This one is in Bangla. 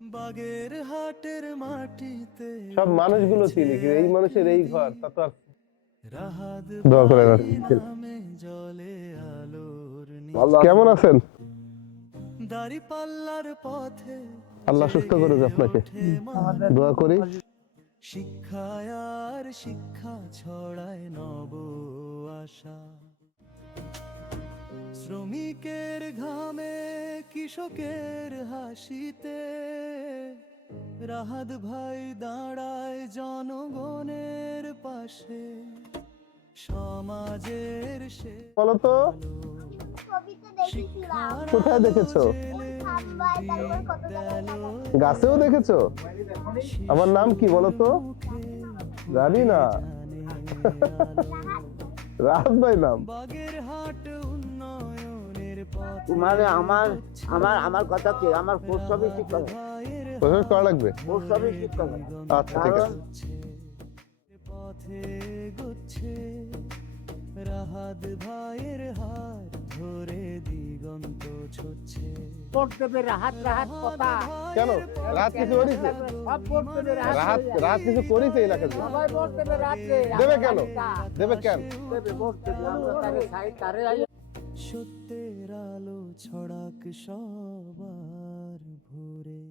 বাগের হাটের মাটিতে সব মানুষগুলো চিনি, কিন্তু এই মানুষের এই ঘর তা তো আর রাহাত দোয়া করে না। নামে জলে আলোর কেমন আছেন? দাড়ি পাল্লার পথে আল্লাহ সুস্থ করুক আপনাকে, দোয়া করি। শিক্ষায় আর শিক্ষা ছড়ায় নব আশা। শ্রমিকের ঘামে কৃষকের হাসিতে রাহাত ভাই দাঁড়ায় জনগণের পাশে। সমাজের সে বলো তো, কোথায় দেখেছো? গাছেও দেখেছো? আমার নাম কি বলো তো? জানি না। রাহাত ভাই নাম। মানে আমার আমার আমার কথা কি, আমার পোস্ট অফিস শিক্ষক, প্রসেস করা লাগবে। পোস্ট অফিস শিক্ষক। আচ্ছা ঠিক আছে। পথে গচ্ছে রাহাত ভাইয়ের হাত ধরে দিগন্ত ছুটছে। ভোট দেবে রাহাত রাহাত কথা। কেন রাত কিছু করেছে? সব ভোট দেবে রাত রাত কিছু করেছে এলাকার জন্য? সবাই ভোট দেবে রাত্রে। দেবে কেন? দেবে কেন? দেবে ভোট দেবে, আমরা তারে সাইড তারে সত্যের আলো ছড়াক সবার ভোরে।